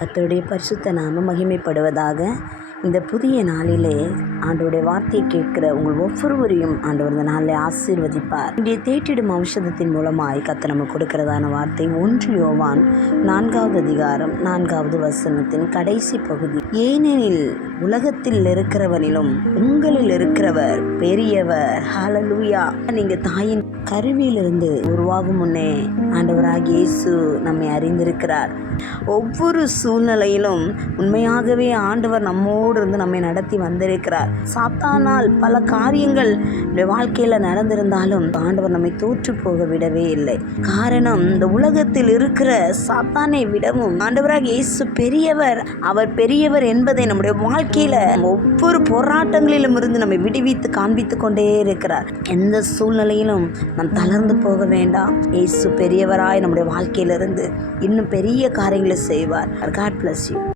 கர்த்தருடைய பரிசுத்த நாமம் மகிமைப்படுவதாக. இந்த புதிய நாளிலே ஆண்டவருடைய வார்த்தையை கேட்கிற உங்கள் ஒவ்வொருவரையும் ஆண்டவர் இந்த நாளிலே ஆசீர்வதிப்பார். இங்கே தேற்றிடும் ஔஷதத்தின் மூலமாய் கர்த்தர் நமக்கு கொடுக்கிறதான வார்த்தை 1 யோவான் 4வது அதிகாரம் 4வது வசனத்தின் கடைசி பகுதி. ஏனெனில் உலகத்தில் இருக்கிறவனிலும் உங்களில் இருக்கிறவர் பெரியவர். ஹல்லேலூயா. நீங்க தாயின் கருவியிலிருந்து உருவாகும் முன்னே ஆண்டவராகிய இயேசு நம்மை அறிந்திருக்கிறார். ஒவ்வொரு சூழ்நிலையிலும் உண்மையாகவே ஆண்டவர் நம்மோடு இருந்து நம்மை நடத்தி வந்திருக்கிறார். சாத்தானால் பல காரியங்கள் வாழ்க்கையில நடந்திருந்தாலும் ஆண்டவர் நம்மை தோற்று போக விடவே இல்லை. காரணம், இந்த உலகத்தில் இருக்கிற சாத்தானை விடவும் ஆண்டவராகிய இயேசு பெரியவர். அவர் பெரியவர் என்பதை நம்முடைய வாழ்க்கையில ஒவ்வொரு போராட்டங்களிலும் இருந்து நம்மை விடுவித்து காண்பித்து கொண்டே இருக்கிறார். எந்த சூழ்நிலையிலும் நாம் தளர்ந்து போக வேண்டாம். இயேசு பெரியவராய் நம்முடைய வாழ்க்கையிலிருந்து இன்னும் பெரிய காரியங்களை செய்வார். God bless you.